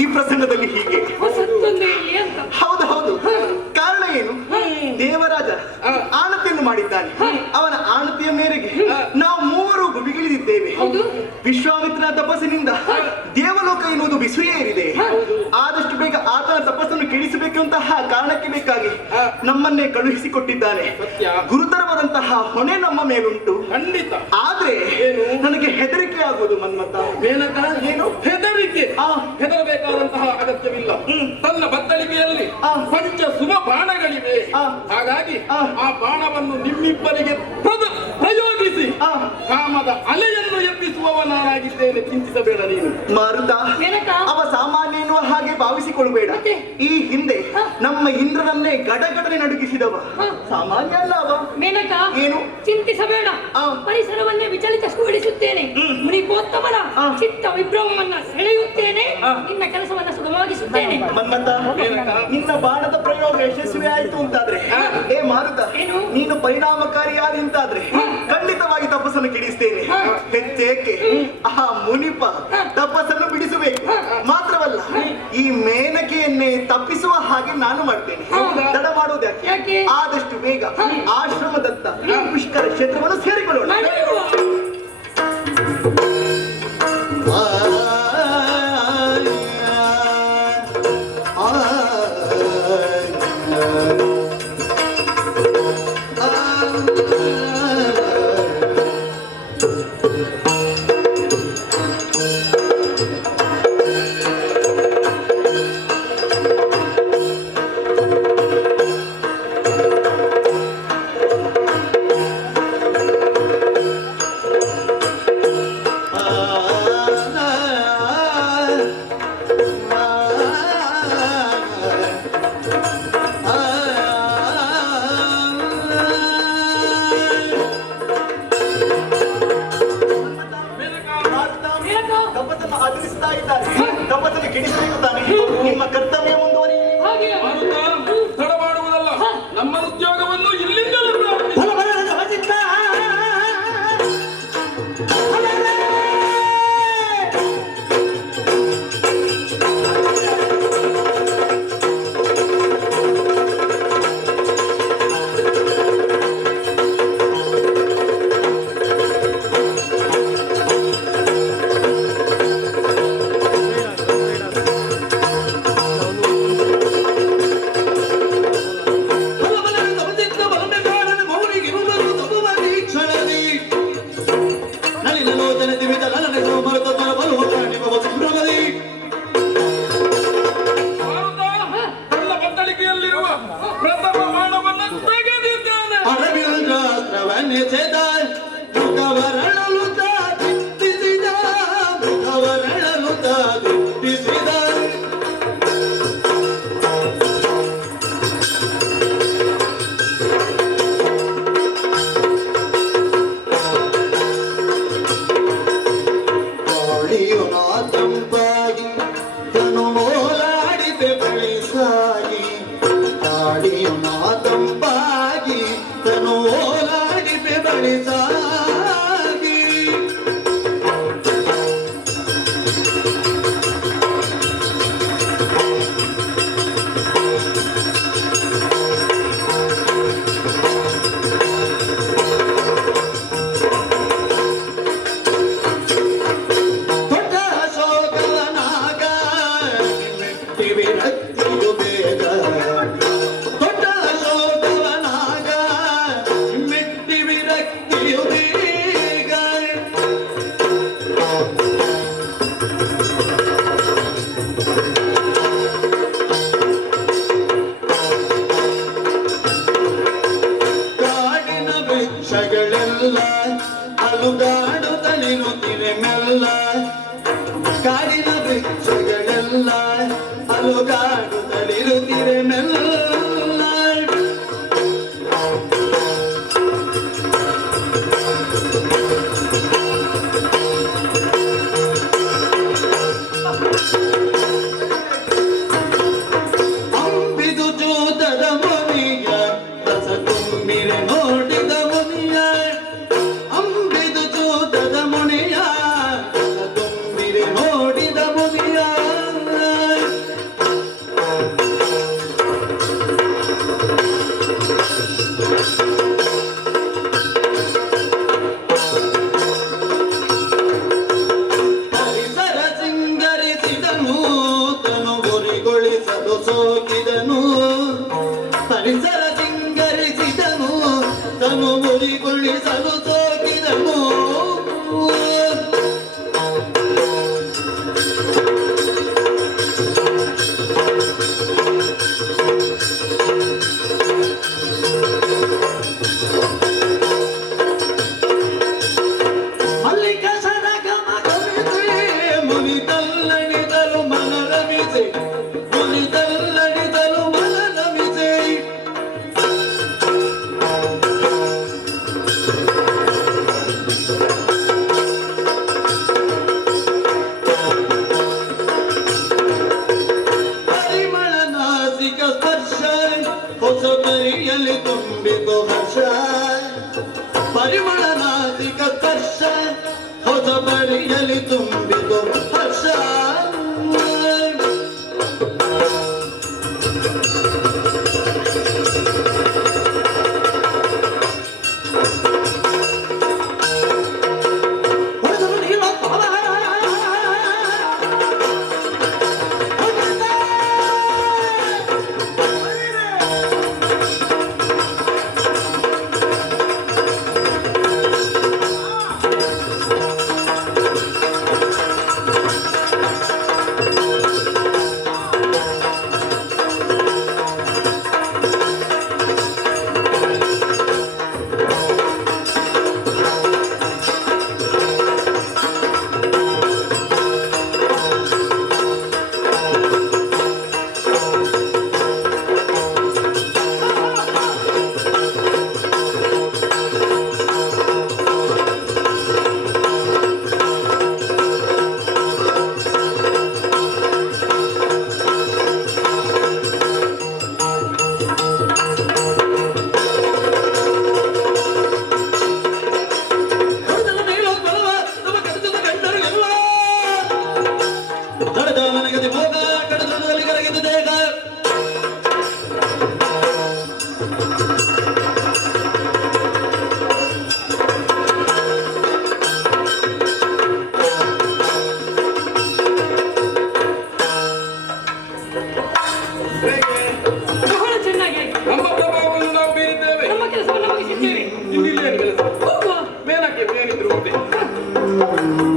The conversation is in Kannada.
ಈ ಪ್ರಸಂಗದಲ್ಲಿ ಹೀಗೆ. ತಪಸ್ಸನ್ನು ಕಾರಣಕ್ಕೆ ಬೇಕಾಗಿ ನಮ್ಮನ್ನೇ ಕಳುಹಿಸಿಕೊಟ್ಟಿದ್ದಾನೆ ಸತ್ಯ. ಗುರುತರವಾದಂತಹ ಹೊಣೆ ನಮ್ಮ ಮೇಲುಂಟು ಖಂಡಿತ ಆದ್ರೆ ಏನು? ನನಗೆ ಹೆದರಿಕೆ ಆಗುವುದು ಮನ್ಮತ ಮೇನಕ ಏನು? ಹೆದರಿಕೆ ಆ. ಹೆದರಬೇಕಾದಂತಹ ಅಗತ್ಯವಿಲ್ಲ ತನ್ನ ಬತ್ತಳಿಕೆಯಲ್ಲಿ ಆ. ಪಂಚ ಸುಮ ಬಾಣಗಳಿವೆ. ಹಾಗಾಗಿ ಆ. ಬಾಣವನ್ನು ನಿಮ್ಮಿಬ್ಬರಿಗೆ ಪ್ರದ- ಆ. ಕಾಮದ ಅಲೆಯನ್ನು ಎಬ್ಬಿಸುವವನಾಗಿದ್ದೇನೆ ಚಿಂತಿಸಬೇಡ ನೀನು ಮಾರುತ ಮೇನಕ. ಅವ ಸಾಮಾನ್ಯ ಎನ್ನುವ ಹಾಗೆ ಭಾವಿಸಿಕೊಳ್ಳಬೇಡ? ಈ ಹಿಂದೆ ಹ? ನಮ್ಮ ಇಂದ್ರನನ್ನೇ ಗಡಗಡನೆ ನಡುಗಿಸಿದವ ಹ? ಸಾಮಾನ್ಯ ಅಲ್ಲ ಅವ ಮೇನಕ ಏನು? ಚಿಂತಿಸಬೇಡ ಆ. ಪರಿಸರವನ್ನೇ ವಿಚಲಿತಗೊಳಿಸುತ್ತೇನೆ ಮುನಿಪೋತ್ತಮನ. ಚಿತ್ತ ವಿಭ್ರಮವನ್ನ ಸೆಳೆಯುತ್ತೇನೆ ಆ. ನಿನ್ನ ಕೆಲಸವನ್ನ ಸುಗಮವಾಗಿಸುತ್ತೇನೆ ಮನ್ಮತ? ನಿನ್ನ ಬಾಣದ ಪ್ರಯೋಗ ಯಶಸ್ವಿ ಆಯಿತು ಅಂತಾದ್ರೆ ಏ ಮಾರುತ ಏನು? ನೀನು ಪರಿಣಾಮಕಾರಿಯಾದ ಅಂತಾದ್ರೆ ಖಂಡಿತವಾಗಿ ತಪಸ್ಸನ್ನು ಕಿಡಿಸ್ತೇನೆ. ಹೆಚ್ಚೇಕೆ ಆ ಮುನಿಪ ತಪಸ್ಸನ್ನು ಬಿಡಿಸಬೇಕು ಮಾತ್ರವಲ್ಲ ಈ ಮೇನಕೆಯನ್ನೇ ತಪ್ಪಿಸುವ ಹಾಗೆ ನಾನು ಮಾಡ್ತೇನೆ? ತಡ ಮಾಡುವುದಕ್ಕೆ? ಆದಷ್ಟು ಬೇಗ ಆಶ್ರಮದತ್ತ ಪುಷ್ಕರ ಕ್ಷೇತ್ರವನ್ನು ಸೇರಿಕೊಳ್ಳೋಣ. ತಪಸ್ಸನ್ನು ಆಚರಿಸ್ತಾ ಇದ್ದಾರೆ ತಪಸ್ಸನ್ನು ಬಳಿಸಾಗಿ ಗಾಳಿಯು ನಾ ತಂಪಾಗಿ ತನು ಓಲಾಡಿದೆ ಬಳಿಸಾಗಿ Não da é ಪರಿಮಳ ನಾಸಿಕ ಸ್ಪರ್ಶ ಹೊಸ ಬಳಿಯಲ್ಲಿ ತುಂಬಿತು Thank you.